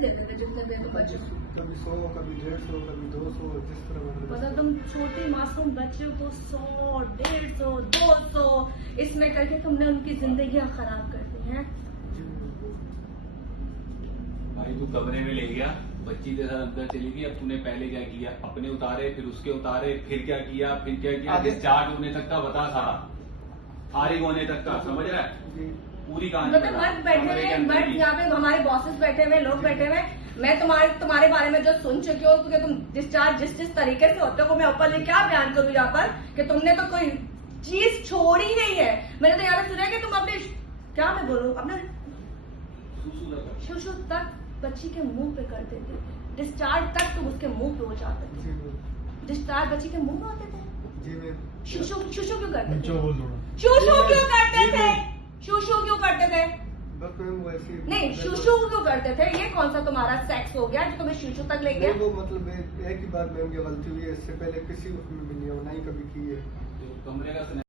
देते थे जितने भी तुम बच्चों को? कभी 100, कभी 150, कभी 200, जिस तरह मतलब तुम छोटी मासूम बच्चों को 100, 150, 200 इसमें करके तुमने उनकी जिंदगियां खराब कर दी हैं। भाई तू कमरे में ले गया, बच्ची के साथ अंदर चली गई। अब तूने पहले क्या किया? अपने उतारे, फिर उसके उतारे, फिर क्या किया, फिर क्या किया? डिस्चार्ज होने तक का बता सारा, फारिग होने तक का, समझ रहा है? पूरी कहानी मतलब मर्द बैठे हुए, मर्द यहाँ पे हमारे बॉसेस बैठे हुए, लोग बैठे हुए, मैं तुम्हारे बारे में जो सुन चुकी हूँ क्योंकि तुम डिस्चार्ज जिस तरीके से होते हो, मैं ऊपर से क्या बयान करूँ यहाँ पर कि तुमने तो कोई चीज छोड़ी नहीं है। मैंने तो यहाँ पे सुना है कि तुम अपने, क्या मैं बोलूँ, अपने शुशु तक बच्ची के मुंह पे करते थे, डिस्चार्ज तक तुम उसके मुंह पे हो जाते थे। डिस्चार्ज बच्ची के मुंह में होते थे। शुशु क्यों करते थे? शुशु क्यों करते थे? शुशु क्यों करते थे? बस मैम वैसे नहीं, शुशु क्यों करते थे? ये कौन सा तुम्हारा सेक्स हो गया जो तुम्हें शुशु तक ले गया? वो मतलब एक ही बार मैम की गलती हुई है, इससे पहले किसी उसमें भी नहीं हो, ना ही कभी की है। कमरे का